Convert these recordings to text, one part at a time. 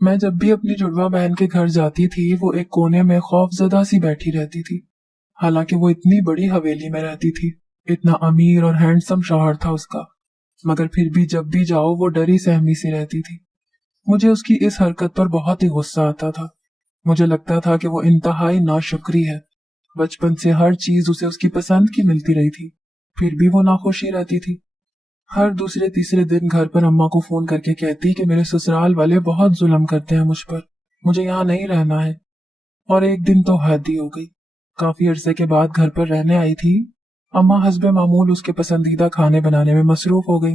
मैं जब भी अपनी जुड़वा बहन के घर जाती थी वो एक कोने में खौफजदा सी बैठी रहती थी। हालांकि वो इतनी बड़ी हवेली में रहती थी, इतना अमीर और हैंडसम शौहर था उसका, मगर फिर भी जब भी जाओ वो डरी सहमी सी रहती थी। मुझे उसकी इस हरकत पर बहुत ही गुस्सा आता था। मुझे लगता था कि वो इंतहाई नाशुक्री है। बचपन से हर चीज उसे उसकी पसंद की मिलती रही थी, फिर भी वो नाखुशी रहती थी। हर दूसरे तीसरे दिन घर पर अम्मा को फोन करके कहती कि मेरे ससुराल वाले बहुत जुल्म करते हैं मुझ पर, मुझे यहाँ नहीं रहना है। और एक दिन तो हद ही हो गई। काफी अरसे के बाद घर पर रहने आई थी। अम्मा हस्बे मामूल उसके पसंदीदा खाने बनाने में मसरूफ हो गई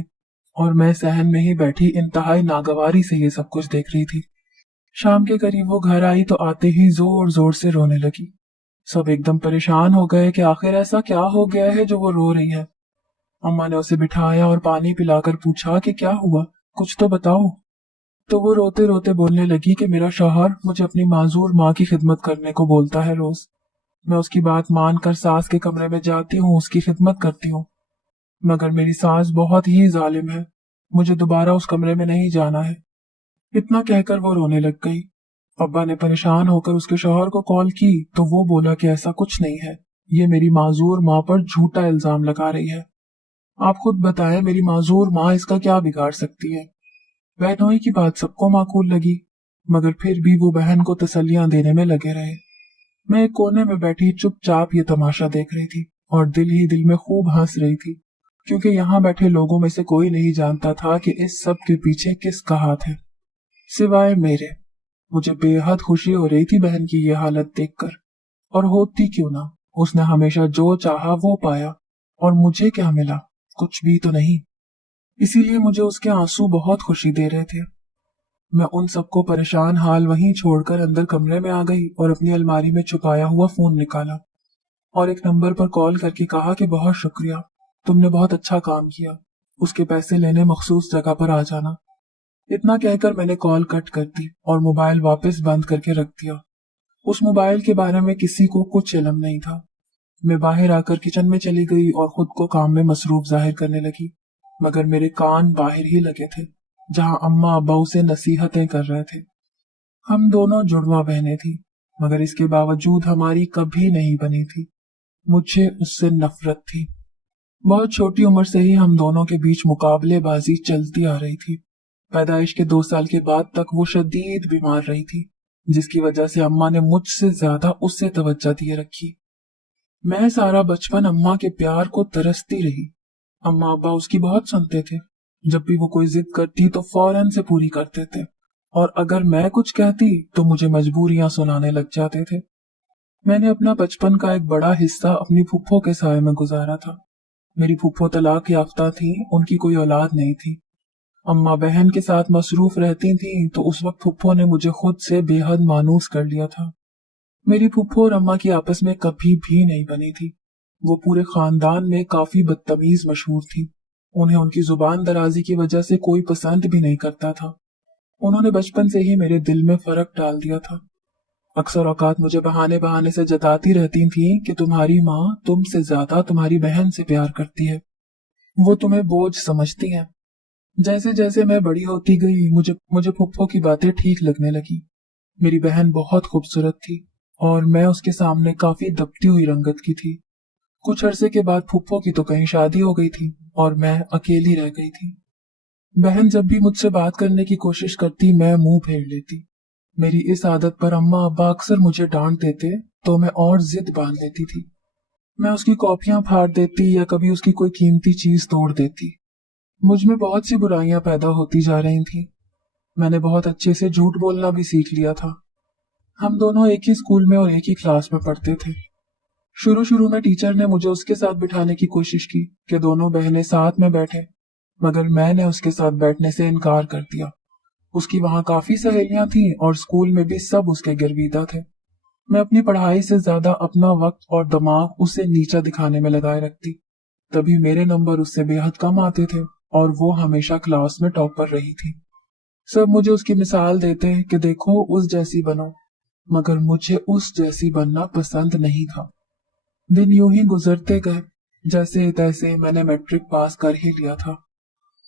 और मैं सहन में ही बैठी इंतहाई नागवारी से ये सब कुछ देख रही थी। शाम के करीब वो घर आई तो आते ही जोर जोर से रोने लगी। सब एकदम परेशान हो गए कि आखिर ऐसा क्या हो गया है जो वो रो रही है। अम्मा ने उसे बिठाया और पानी पिलाकर पूछा कि क्या हुआ, कुछ तो बताओ। तो वो रोते रोते बोलने लगी कि मेरा शौहर मुझे अपनी माजूर माँ की खिदमत करने को बोलता है रोज। मैं उसकी बात मानकर सास के कमरे में जाती हूँ, उसकी खिदमत करती हूँ, मगर मेरी सास बहुत ही जालिम है। मुझे दोबारा उस कमरे में नहीं जाना है। इतना कहकर वो रोने लग गई। अब्बा ने परेशान होकर उसके शौहर को कॉल की तो वो बोला कि ऐसा कुछ नहीं है, ये मेरी माजूर माँ पर झूठा इल्जाम लगा रही है। आप खुद बताएं, मेरी माजूर माँ इसका क्या बिगाड़ सकती है। बहनोई की बात सबको माकूल लगी, मगर फिर भी वो बहन को तसल्लियां देने में लगे रहे। मैं एक कोने में बैठी चुपचाप ये तमाशा देख रही थी और दिल ही दिल में खूब हंस रही थी, क्योंकि यहाँ बैठे लोगों में से कोई नहीं जानता था कि इस सब के पीछे किसका हाथ है, सिवाय मेरे। मुझे बेहद खुशी हो रही थी बहन की ये हालत देखकर। और होती क्यों ना, उसने हमेशा जो चाहा वो पाया, और मुझे क्या मिला, कुछ भी तो नहीं। इसीलिए मुझे उसके आंसू बहुत खुशी दे रहे थे। मैं उन सबको परेशान हाल वहीं छोड़कर अंदर कमरे में आ गई और अपनी अलमारी में छुपाया हुआ फोन निकाला और एक नंबर पर कॉल करके कहा कि बहुत शुक्रिया, तुमने बहुत अच्छा काम किया, उसके पैसे लेने मखसूस जगह पर आ जाना। इतना कहकर मैंने कॉल कट कर दी और मोबाइल वापस बंद करके रख दिया। उस मोबाइल के बारे में किसी को कुछ इल्म नहीं था। मैं बाहर आकर किचन में चली गई और खुद को काम में मसरूफ जाहिर करने लगी, मगर मेरे कान बाहर ही लगे थे जहां अम्मा अब्बा उसे नसीहतें कर रहे थे। हम दोनों जुड़वा बहनें थी, मगर इसके बावजूद हमारी कभी नहीं बनी थी। मुझे उससे नफरत थी। बहुत छोटी उम्र से ही हम दोनों के बीच मुकाबलेबाजी चलती आ रही थी। पैदाइश के 2 साल के बाद तक वो शदीद बीमार रही थी, जिसकी वजह से अम्मा ने मुझसे ज्यादा उससे तवज्जो दिए रखी। मैं सारा बचपन अम्मा के प्यार को तरसती रही। अम्मा अब्बा उसकी बहुत सुनते थे। जब भी वो कोई जिद करती तो फौरन से पूरी करते थे, और अगर मैं कुछ कहती तो मुझे मजबूरियां सुनाने लग जाते थे। मैंने अपना बचपन का एक बड़ा हिस्सा अपनी फुफ्फो के साए में गुजारा था। मेरी फुफ्फो तलाक याफ्ता थी, उनकी कोई औलाद नहीं थी। अम्मा बहन के साथ मसरूफ रहती थी तो उस वक्त फुफ्फो ने मुझे खुद से बेहद मानूस कर लिया था। मेरी फुफ्फो और अम्मा की आपस में कभी भी नहीं बनी थी। वो पूरे खानदान में काफी बदतमीज मशहूर थी। उन्हें उनकी जुबान दराजी की वजह से कोई पसंद भी नहीं करता था। उन्होंने बचपन से ही मेरे दिल में फर्क डाल दिया था। अक्सर औकात मुझे बहाने बहाने से जताती रहती थी कि तुम्हारी माँ तुमसे ज्यादा तुम्हारी बहन से प्यार करती है, वो तुम्हें बोझ समझती है। जैसे जैसे मैं बड़ी होती गई मुझे मुझे फुफ्फो की बातें ठीक लगने लगी। मेरी बहन बहुत खूबसूरत थी और मैं उसके सामने काफी दबती हुई रंगत की थी। कुछ अरसे के बाद फुफ्फो की तो कहीं शादी हो गई थी और मैं अकेली रह गई थी। बहन जब भी मुझसे बात करने की कोशिश करती मैं मुंह फेर लेती। मेरी इस आदत पर अम्मा अब्बा अक्सर मुझे डांट देते तो मैं और जिद बांध लेती थी। मैं उसकी कॉपियां फाड़ देती या कभी उसकी कोई कीमती चीज तोड़ देती। मुझ में बहुत सी बुराइयां पैदा होती जा रही थीं। मैंने बहुत अच्छे से झूठ बोलना भी सीख लिया था। हम दोनों एक ही स्कूल में और एक ही क्लास में पढ़ते थे। शुरू शुरू में टीचर ने मुझे उसके साथ बिठाने की कोशिश की कि दोनों बहनें साथ में बैठे, मगर मैंने उसके साथ बैठने से इनकार कर दिया। उसकी वहां काफी सहेलियां थीं और स्कूल में भी सब उसके गिरविदा थे। मैं अपनी पढ़ाई से ज्यादा अपना वक्त और दिमाग उसे नीचा दिखाने में लगाए रखती। तभी मेरे नंबर उससे बेहद कम आते थे और वो हमेशा क्लास में टॉपर रही थी। सब मुझे उसकी मिसाल देते कि देखो उस जैसी बनो, मगर मुझे उस जैसी बनना पसंद नहीं था। दिन यूं ही गुजरते गए। जैसे तैसे मैंने मैट्रिक पास कर ही लिया था।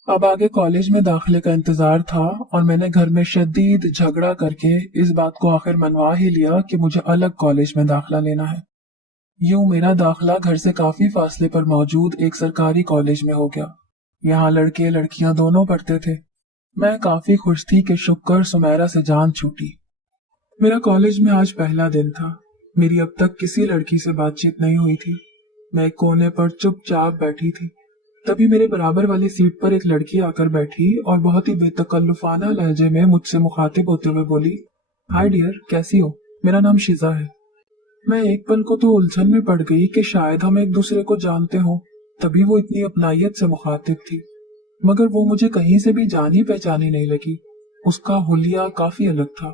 अब आगे कॉलेज में दाखिले का इंतजार था और मैंने घर में शदीद झगड़ा करके इस बात को आखिर मनवा ही लिया कि मुझे अलग कॉलेज में दाखिला लेना है। यूं मेरा दाखिला घर से काफी फासले पर मौजूद एक सरकारी कॉलेज में हो गया। यहाँ लड़के लड़कियां दोनों पढ़ते थे। मैं काफी खुश थी कि शुक्र सुमेरा से जान छूटी। मेरा कॉलेज में आज पहला दिन था। मेरी अब तक किसी लड़की से बातचीत नहीं हुई थी। मैं एक कोने पर चुपचाप बैठी थी। तभी मेरे बराबर वाली सीट पर एक लड़की आकर बैठी और बहुत ही बेतकल्लुफाना लहजे में मुझसे मुखातिब होते हुए बोली, हाय डियर, कैसी हो? मेरा नाम शिजा है। मैं एक पल को तो उलझन में पड़ गई कि शायद हम एक दूसरे को जानते हों, तभी वो इतनी अपनायत से मुखातिब थी। मगर वो मुझे कहीं से भी जानी पहचानी नहीं लगी। उसका हुलिया काफी अलग था।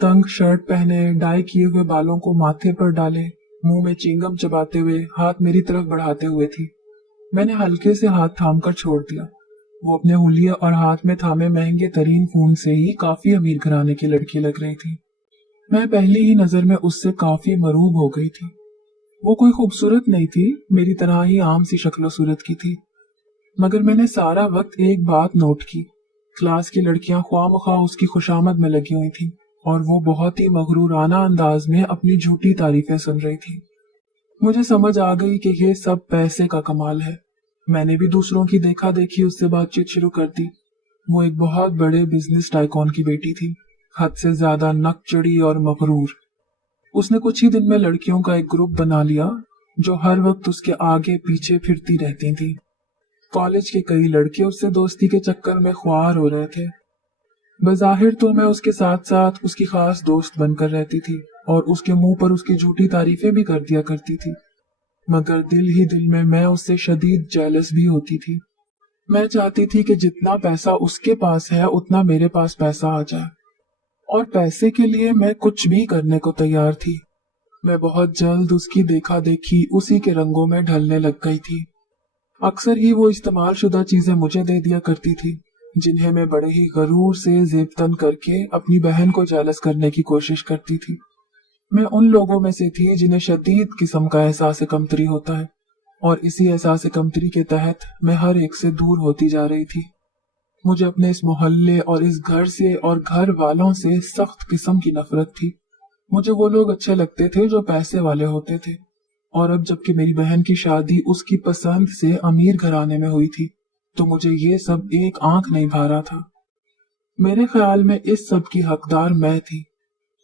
तंग शर्ट पहने, डाई किए हुए बालों को माथे पर डाले, मुंह में चिंगम चबाते हुए हाथ मेरी तरफ बढ़ाते हुए थी। मैंने हल्के से हाथ थाम कर छोड़ दिया। वो अपने हुलिया और हाथ में थामे महंगे तरीन फोन से ही काफी अमीर घराने की लड़की लग रही थी। मैं पहली ही नजर में उससे काफी मरूब हो गई थी। वो कोई खूबसूरत नहीं थी, मेरी तरह ही आम सी शक्लो सूरत की थी। मगर मैंने सारा वक्त एक बात नोट की। क्लास की लड़कियां ख्वामख्वाह उसकी खुशामद में लगी हुई थी और वो बहुत ही मगरूराना अंदाज में अपनी झूठी तारीफें सुन रही थी। मुझे समझ आ गई कि ये सब पैसे का कमाल है। मैंने भी दूसरों की देखा देखी उससे बातचीत शुरू कर दी। वो एक बहुत बड़े बिजनेस टाइकॉन की बेटी थी, हद से ज्यादा नकचड़ी और मगरूर। उसने कुछ ही दिन में लड़कियों का एक ग्रुप बना लिया जो हर वक्त उसके आगे पीछे फिरती रहती थी। कॉलेज के कई लड़के उससे दोस्ती के चक्कर में ख्वार हो रहे थे। बज़ाहिर तो मैं उसके साथ साथ उसकी खास दोस्त बनकर रहती थी और उसके मुंह पर उसकी झूठी तारीफें भी कर दिया करती थी। मगर दिल ही दिल में मैं उससे शदीद जेलस भी होती थी। मैं चाहती थी कि जितना पैसा उसके पास है उतना मेरे पास पैसा आ जाए, और पैसे के लिए मैं कुछ भी करने को तैयार थी। मैं बहुत जल्द उसकी देखा देखी उसी के रंगों में ढलने लग गई थी। अक्सर ही वो इस्तेमाल शुदा चीजें मुझे दे दिया करती थी, जिन्हें मैं बड़े ही गरूर से जेबतन करके अपनी बहन को जेलस करने की कोशिश करती थी। मैं उन लोगों में से थी जिन्हें शदीद किस्म का एहसास कमतरी होता है, और इसी एहसास कमतरी के तहत मैं हर एक से दूर होती जा रही थी। मुझे अपने इस मोहल्ले और इस घर से और घर वालों से सख्त किस्म की नफरत थी। मुझे वो लोग अच्छे लगते थे जो पैसे वाले होते थे, और अब जबकि मेरी बहन की शादी उसकी पसंद से अमीर घराने में हुई थी, तो मुझे ये सब एक आंख नहीं भा रहा था। मेरे ख्याल में इस सब की हकदार मैं थी।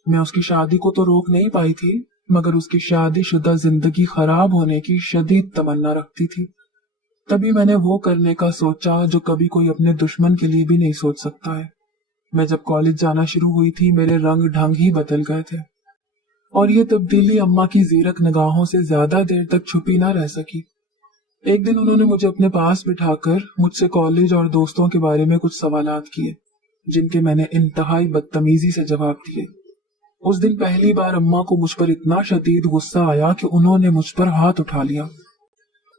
मैं उसकी शादी को तो रोक नहीं पाई थी, मगर उसकी शादीशुदा जिंदगी खराब होने की शदीद तमन्ना रखती थी। तभी मैंने वो करने का सोचा जो कभी कोई अपने दुश्मन के लिए भी नहीं सोच सकता है। मैं जब कॉलेज जाना शुरू हुई थी, मेरे रंग ढंग ही बदल गए थे, और ये तब्दीली अम्मा की जीरक निगाहों से ज्यादा देर तक छुपी ना रह सकी। एक दिन उन्होंने मुझे अपने पास बिठाकर मुझसे कॉलेज और दोस्तों के बारे में कुछ सवालात किए, जिनके मैंने इंतहाई बदतमीजी से जवाब दिए। उस दिन पहली बार अम्मा को मुझ पर इतना शदीद गुस्सा आया कि उन्होंने मुझ पर हाथ उठा लिया।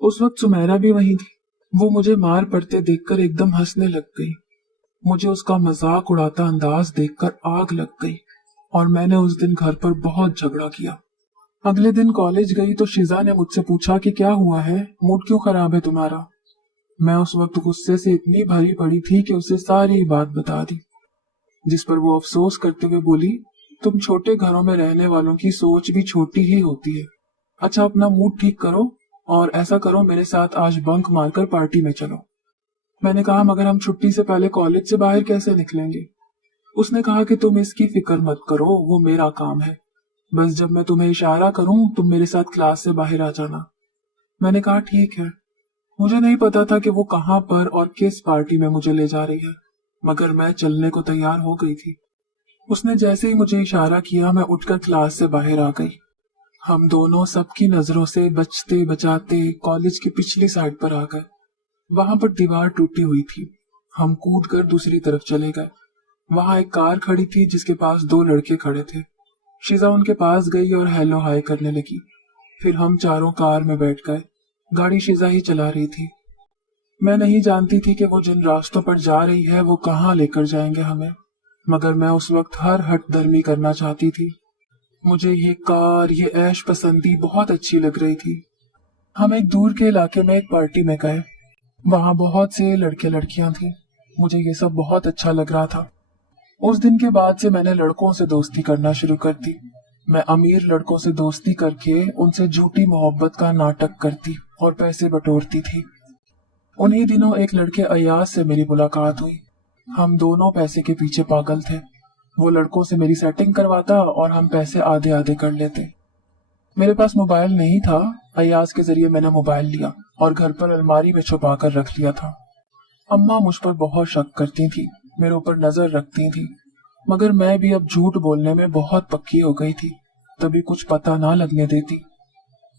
उस वक्त सुमेरा भी वहीं थी। वो मुझे मार पड़ते देखकर एकदम हंसने लग गई। मुझे उसका मजाक उड़ाता अंदाज देखकर आग लग गई, और मैंने उस दिन घर पर बहुत झगड़ा किया। अगले दिन कॉलेज गई तो शिजा ने मुझसे पूछा कि क्या हुआ है, मूड क्यों खराब है तुम्हारा। मैं उस वक्त गुस्से से इतनी भरी पड़ी थी कि उसे सारी बात बता दी, जिस पर वो अफसोस करते हुए बोली, तुम छोटे घरों में रहने वालों की सोच भी छोटी ही होती है। अच्छा, अपना मूड ठीक करो और ऐसा करो, मेरे साथ आज बंक मारकर पार्टी में चलो। मैंने कहा, मगर हम छुट्टी से पहले कॉलेज से बाहर कैसे निकलेंगे। उसने कहा कि तुम इसकी फिक्र मत करो, वो मेरा काम है। बस जब मैं तुम्हें इशारा करूं तुम मेरे साथ क्लास से बाहर आ जाना। मैंने कहा ठीक है। मुझे नहीं पता था कि वो कहां पर और किस पार्टी में मुझे ले जा रही है, मगर मैं चलने को तैयार हो गई थी। उसने जैसे ही मुझे इशारा किया, मैं उठकर क्लास से बाहर आ गई। हम दोनों सबकी नजरों से बचते बचाते कॉलेज की पिछली साइड पर आ गए। वहां पर दीवार टूटी हुई थी। हम कूद कर दूसरी तरफ चले गए। वहां एक कार खड़ी थी जिसके पास दो लड़के खड़े थे। शिजा उनके पास गई और हेलो हाय करने लगी। फिर हम चारों कार में बैठ गए। गाड़ी शिजा ही चला रही थी। मैं नहीं जानती थी कि वो जिन रास्तों पर जा रही है वो कहाँ लेकर जाएंगे हमें, मगर मैं उस वक्त हर हट धर्मी करना चाहती थी। मुझे ये कार, ये ऐश पसंदी बहुत अच्छी लग रही थी। हम एक दूर के इलाके में एक पार्टी में गए। वहां बहुत से लड़के लड़कियां थी। मुझे ये सब बहुत अच्छा लग रहा था। उस दिन के बाद से मैंने लड़कों से दोस्ती करना शुरू कर दी। मैं अमीर लड़कों से दोस्ती करके उनसे झूठी मोहब्बत का नाटक करती और पैसे बटोरती थी। उन्हीं दिनों एक लड़के अयाज से मेरी मुलाकात हुई। हम दोनों पैसे के पीछे पागल थे। वो लड़कों से मेरी सेटिंग करवाता और हम पैसे आधे आधे कर लेते। मेरे पास मोबाइल नहीं था। अयाज के जरिए मैंने मोबाइल लिया और घर पर अलमारी में छुपा कर रख लिया था। अम्मा मुझ पर बहुत शक करती थी, मेरे ऊपर नजर रखती थी, मगर मैं भी अब झूठ बोलने में बहुत पक्की हो गई थी, तभी कुछ पता ना लगने देती।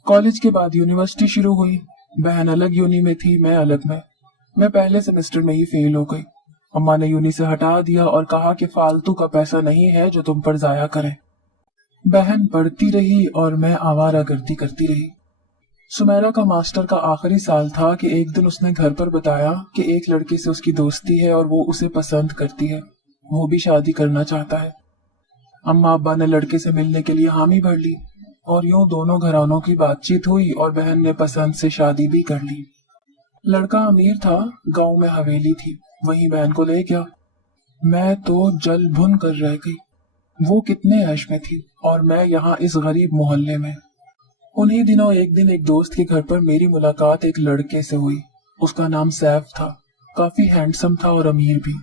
कॉलेज के बाद यूनिवर्सिटी शुरू हुई। बहन अलग यूनी में थी, मैं अलग में। मैं पहले सेमेस्टर में ही फेल हो गई। अम्मा ने यूनी से हटा दिया और कहा कि फालतू का पैसा नहीं है जो तुम पर जाया करें। बहन पढ़ती रही और मैं आवारागर्दी करती रही। सुमेरा का मास्टर का आखिरी साल था कि एक दिन उसने घर पर बताया कि एक लड़के से उसकी दोस्ती है और वो उसे पसंद करती है, वो भी शादी करना चाहता है। अम्मा अब्बा ने लड़के से मिलने के लिए हामी भर ली और यूं दोनों घरानों की बातचीत हुई और बहन ने पसंद से शादी भी कर ली। लड़का अमीर था, गांव में हवेली थी, वहीं बहन को ले गया। मैं तो जल भुन कर रह गई। वो कितने ऐश में थी और मैं यहाँ इस गरीब मोहल्ले में। उन्हीं दिनों एक दिन एक दोस्त के घर पर मेरी मुलाकात एक लड़के से हुई। उसका नाम सैफ था, काफी हैंडसम था और अमीर भी।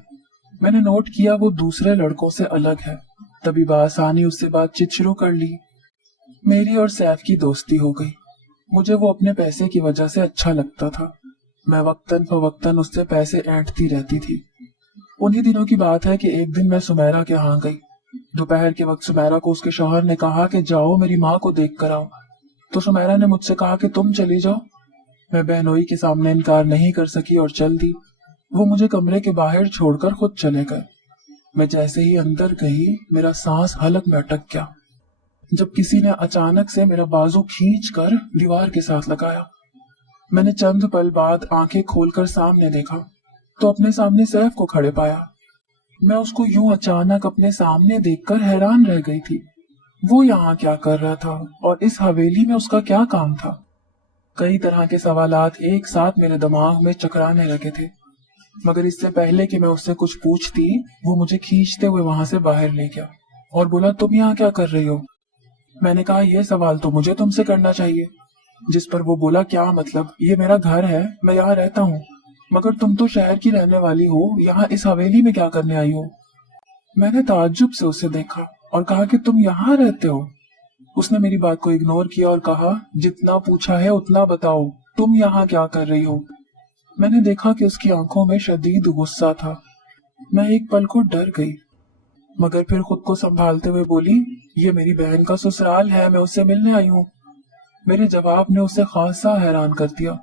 मैंने नोट किया वो दूसरे लड़कों से अलग है, तभी बआसानी उससे बातचीत शुरू कर ली। मेरी और सैफ की दोस्ती हो गई। मुझे वो अपने पैसे की वजह से अच्छा लगता था। मैं वक्तन फवक्तन उससे पैसे ऐंठती रहती थी। उन्हीं दिनों की बात है कि एक दिन मैं सुमेरा के यहाँ गई। दोपहर के वक्त सुमेरा को उसके शौहर ने कहा कि जाओ मेरी माँ को देख कर आओ, तो सुमेरा ने मुझसे कहा कि तुम चली जाओ। मैं बहनोई के सामने इनकार नहीं कर सकी और चल दी। वो मुझे कमरे के बाहर छोड़कर खुद चले गए। मैं जैसे ही अंदर गई, मेरा सांस हलक में अटक गया जब किसी ने अचानक से मेरा बाजू खींचकर दीवार के साथ लगाया। मैंने चंद पल बाद आंखें खोलकर सामने देखा तो अपने सामने सैफ को खड़े पाया। मैं उसको यूं अचानक अपने सामने देखकर हैरान रह गई थी। वो यहाँ क्या कर रहा था और इस हवेली में उसका क्या काम था? कई तरह के सवालात एक साथ मेरे दिमाग में चकराने लगे थे, मगर इससे पहले कि मैं उससे कुछ पूछती, वो मुझे खींचते हुए वहां से बाहर ले गया और बोला, तुम यहाँ क्या कर रही हो? मैंने कहा, यह सवाल तो मुझे तुमसे करना चाहिए। जिस पर वो बोला, क्या मतलब? ये मेरा घर है, मैं यहाँ रहता हूँ, मगर तुम तो शहर की रहने वाली हो, यहाँ इस हवेली में क्या करने आई हो? मैंने ताज्जुब से उसे देखा और कहा कि तुम यहाँ रहते हो? उसने मेरी बात को इग्नोर किया और कहा, जितना पूछा है उतना बताओ, तुम यहाँ क्या कर रही हो? मैंने देखा कि उसकी आंखों में शदीद गुस्सा था। मैं एक पल को डर गई, मगर फिर खुद को संभालते हुए बोली, ये मेरी बहन का ससुराल है, मैं उससे मिलने आई हूँ। मेरे जवाब ने उसे खासा हैरान कर दिया।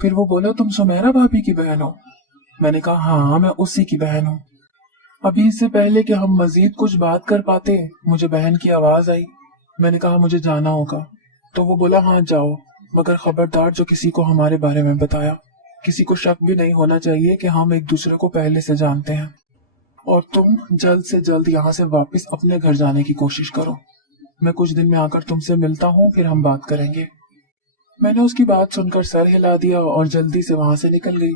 फिर वो बोला, तुम सुमेरा भाभी की बहन हो? मैंने कहा, हाँ, मैं उसी की बहन हूँ। अभी इससे पहले कि हम मजीद कुछ बात कर पाते, मुझे बहन की आवाज आई। मैंने कहा, मुझे जाना होगा। तो वो बोला, हाँ जाओ, मगर खबरदार जो किसी को हमारे बारे में बताया। किसी को शक भी नहीं होना चाहिए कि हम एक दूसरे को पहले से जानते हैं। और तुम जल्द से जल्द यहाँ से वापस अपने घर जाने की कोशिश करो। मैं कुछ दिन में आकर तुमसे मिलता हूँ, फिर हम बात करेंगे। मैंने उसकी बात सुनकर सर हिला दिया और जल्दी से वहां से निकल गई।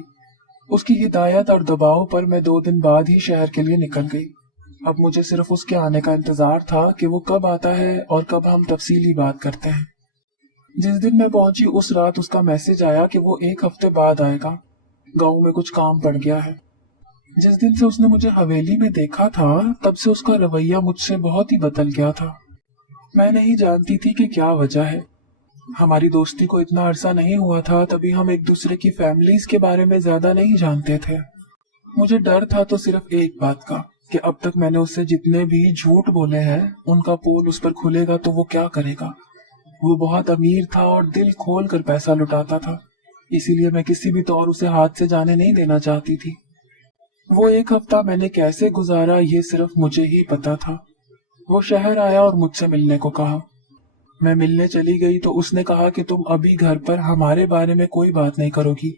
उसकी हिदायत और दबाव पर मैं 2 दिन बाद ही शहर के लिए निकल गई। अब मुझे सिर्फ उसके आने का इंतजार था कि वो कब आता है और कब हम तफसीली बात करते हैं। जिस दिन मैं पहुंची उस रात उसका मैसेज आया कि वो 1 हफ्ते बाद आएगा, गांव में कुछ काम पड़ गया है। जिस दिन से उसने मुझे हवेली में देखा था, तब से उसका रवैया मुझसे बहुत ही बदल गया था। मैं नहीं जानती थी कि क्या वजह है। हमारी दोस्ती को इतना अरसा नहीं हुआ था, तभी हम एक दूसरे की फैमिलीज के बारे में ज्यादा नहीं जानते थे। मुझे डर था तो सिर्फ एक बात का कि अब तक मैंने उससे जितने भी झूठ बोले हैं, उनका पोल उस पर खुलेगा तो वो क्या करेगा। वो बहुत अमीर था और दिल खोल कर पैसा लुटाता था, इसीलिए मैं किसी भी तौर उसे हाथ से जाने नहीं देना चाहती थी। वो 1 हफ्ता मैंने कैसे गुजारा ये सिर्फ मुझे ही पता था। वो शहर आया और मुझसे मिलने को कहा। मैं मिलने चली गई तो उसने कहा कि तुम अभी घर पर हमारे बारे में कोई बात नहीं करोगी।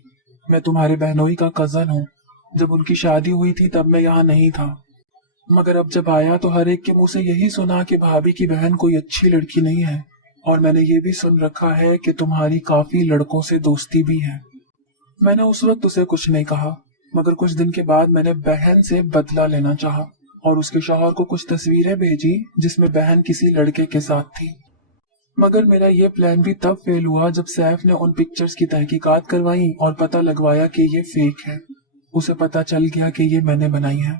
मैं तुम्हारे बहनोई का कजन हूँ। जब उनकी शादी हुई थी तब मैं यहाँ नहीं था, मगर अब जब आया तो हर एक के मुंह से यही सुना कि भाभी की बहन कोई अच्छी लड़की नहीं है, और मैंने ये भी सुन रखा है कि तुम्हारी काफी लड़कों से दोस्ती भी है। मैंने उस वक्त उसे कुछ नहीं कहा, मगर कुछ दिन के बाद मैंने बहन से बदला लेना चाहा और उसके शौहर को कुछ तस्वीरें भेजी जिसमें बहन किसी लड़के के साथ थी। मगर मेरा ये प्लान भी तब फेल हुआ जब सैफ ने उन पिक्चर्स की तहकीकात करवाई और पता लगवाया कि ये फेक है। उसे पता चल गया कि ये मैंने बनाई है।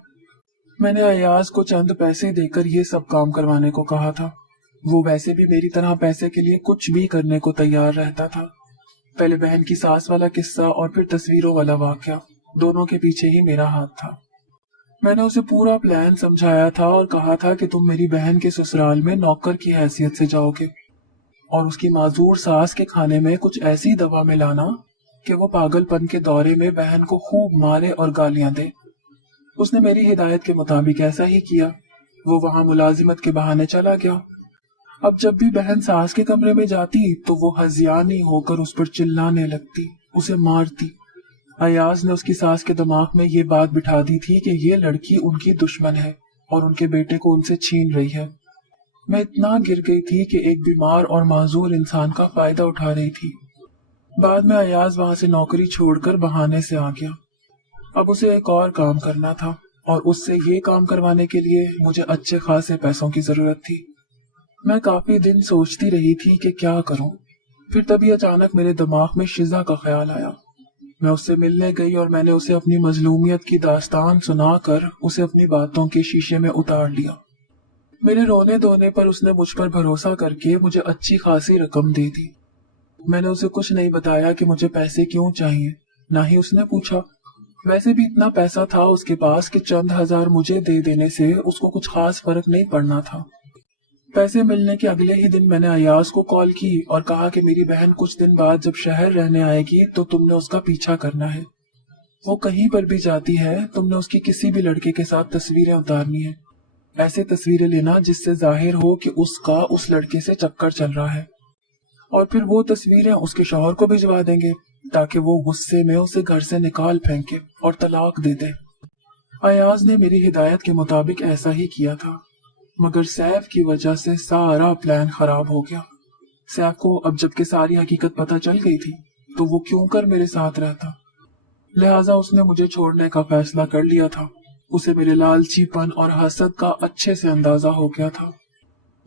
मैंने अयाज को चंद पैसे देकर ये सब काम करवाने को कहा था। वो वैसे भी मेरी तरह पैसे के लिए कुछ भी करने को तैयार रहता था। पहले बहन की सास वाला किस्सा और फिर तस्वीरों वाला वाकया, दोनों के पीछे ही मेरा हाथ था। मैंने उसे पूरा प्लान समझाया था और कहा था कि तुम मेरी बहन के ससुराल में नौकर की हैसियत से जाओगे और उसकी माजूर सास के खाने में कुछ ऐसी दवा मिलाना कि वो पागलपन के दौरे में बहन को खूब मारे और गालियां दे। उसने मेरी हिदायत के मुताबिक ऐसा ही किया। वो वहां मुलाजिमत के बहाने चला गया। अब जब भी बहन सास के कमरे में जाती तो वो हजियानी होकर उस पर चिल्लाने लगती, उसे मारती। अयाज ने उसकी सास के दिमाग में ये बात बिठा दी थी कि ये लड़की उनकी दुश्मन है और उनके बेटे को उनसे छीन रही है। मैं इतना गिर गई थी कि एक बीमार और माजूर इंसान का फायदा उठा रही थी। बाद में अयाज वहां से नौकरी छोड़कर बहाने से आ गया। अब उसे एक और काम करना था और उससे ये काम करवाने के लिए मुझे अच्छे खासे पैसों की जरूरत थी। मैं काफी दिन सोचती रही थी कि क्या करूं। फिर तभी अचानक मेरे दिमाग में शिजा का ख्याल आया। मैं उससे मिलने गई और मैंने उसे अपनी मजलूमियत की दास्तान सुनाकर उसे अपनी बातों के शीशे में उतार लिया। मेरे रोने धोने पर उसने मुझ पर भरोसा करके मुझे अच्छी खासी रकम दे दी। मैंने उसे कुछ नहीं बताया कि मुझे पैसे क्यों चाहिए, ना ही उसने पूछा। वैसे भी इतना पैसा था उसके पास कि चंद हजार मुझे दे देने से उसको कुछ खास फर्क नहीं पड़ना था। पैसे मिलने के अगले ही दिन मैंने अयाज को कॉल की और कहा कि मेरी बहन कुछ दिन बाद जब शहर रहने आएगी तो तुमने उसका पीछा करना है। वो कहीं पर भी जाती है, तुमने उसकी किसी भी लड़के के साथ तस्वीरें उतारनी है। ऐसे तस्वीरें लेना जिससे जाहिर हो कि उसका उस लड़के से चक्कर चल रहा है, और फिर वो तस्वीरें उसके शौहर को भिजवा देंगे ताकि वो गुस्से में उसे घर से निकाल फेंके और तलाक दे दे। अयाज ने मेरी हिदायत के मुताबिक ऐसा ही किया था, मगर सैफ की वजह से सारा प्लान खराब हो गया। सैफ को अब जबकि सारी हकीकत पता चल गई थी तो वो क्यों कर मेरे साथ रहता। लिहाजा उसने मुझे छोड़ने का फैसला कर लिया था। उसे मेरे लालचीपन और हसद का अच्छे से अंदाजा हो गया था।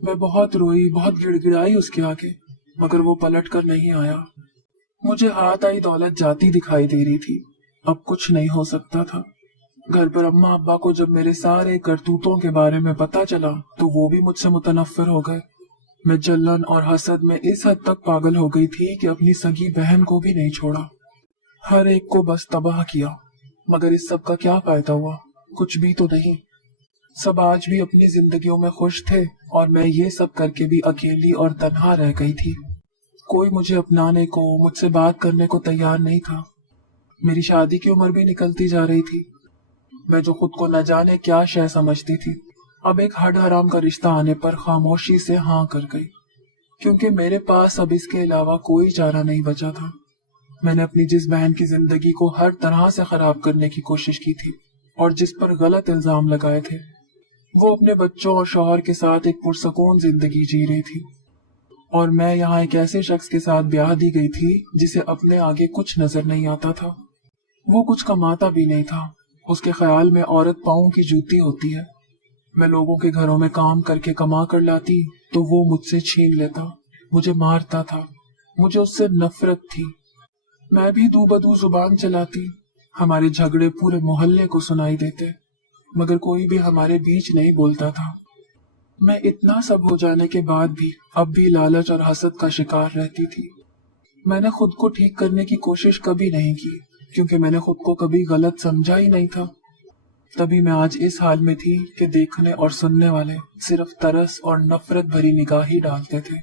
मैं बहुत रोई, बहुत गिड़गिड़ाई उसके आगे, मगर वो पलट कर नहीं आया। मुझे हाथ आई दौलत जाती दिखाई दे रही थी। अब कुछ नहीं हो सकता था। घर पर अम्मा अब्बा को जब मेरे सारे करतूतों के बारे में पता चला तो वो भी मुझसे मुतनफ्फिर हो गए। मैं जलन और हसद में इस हद तक पागल हो गई थी कि अपनी सगी बहन को भी नहीं छोड़ा। हर एक को बस तबाह किया, मगर इस सब का क्या फायदा हुआ? कुछ भी तो नहीं। सब आज भी अपनी जिंदगियों में खुश थे और मैं ये सब करके भी अकेली और तन्हा रह गई थी। कोई मुझे अपनाने को, मुझसे बात करने को तैयार नहीं था। मेरी शादी की उम्र भी निकलती जा रही थी। मैं जो खुद को न जाने क्या शय समझती थी, अब एक हड हराम का रिश्ता आने पर खामोशी से हाँ कर गई, क्योंकि मेरे पास अब इसके अलावा कोई चारा नहीं बचा था। मैंने अपनी जिस बहन की जिंदगी को हर तरह से खराब करने की कोशिश की थी और जिस पर गलत इल्जाम लगाए थे, वो अपने बच्चों और शौहर के साथ एक पुरसकून जिंदगी जी रही थी, और मैं यहाँ एक ऐसे शख्स के साथ ब्याह दी गई थी जिसे अपने आगे कुछ नजर नहीं आता था। वो कुछ कमाता भी नहीं था। उसके ख्याल में औरत पाँव की जूती होती है। मैं लोगों के घरों में काम करके कमा कर लाती तो वो मुझसे छीन लेता, मुझे मारता था। मुझे उससे नफरत थी। मैं भी दू बदू जुबान चलाती। हमारे झगड़े पूरे मोहल्ले को सुनाई देते, मगर कोई भी हमारे बीच नहीं बोलता था। मैं इतना सब हो जाने के बाद भी अब भी लालच और हसद का शिकार रहती थी। मैंने खुद को ठीक करने की कोशिश कभी नहीं की, क्योंकि मैंने खुद को कभी गलत समझा ही नहीं था। तभी मैं आज इस हाल में थी कि देखने और सुनने वाले सिर्फ तरस और नफरत भरी निगाह ही डालते थे।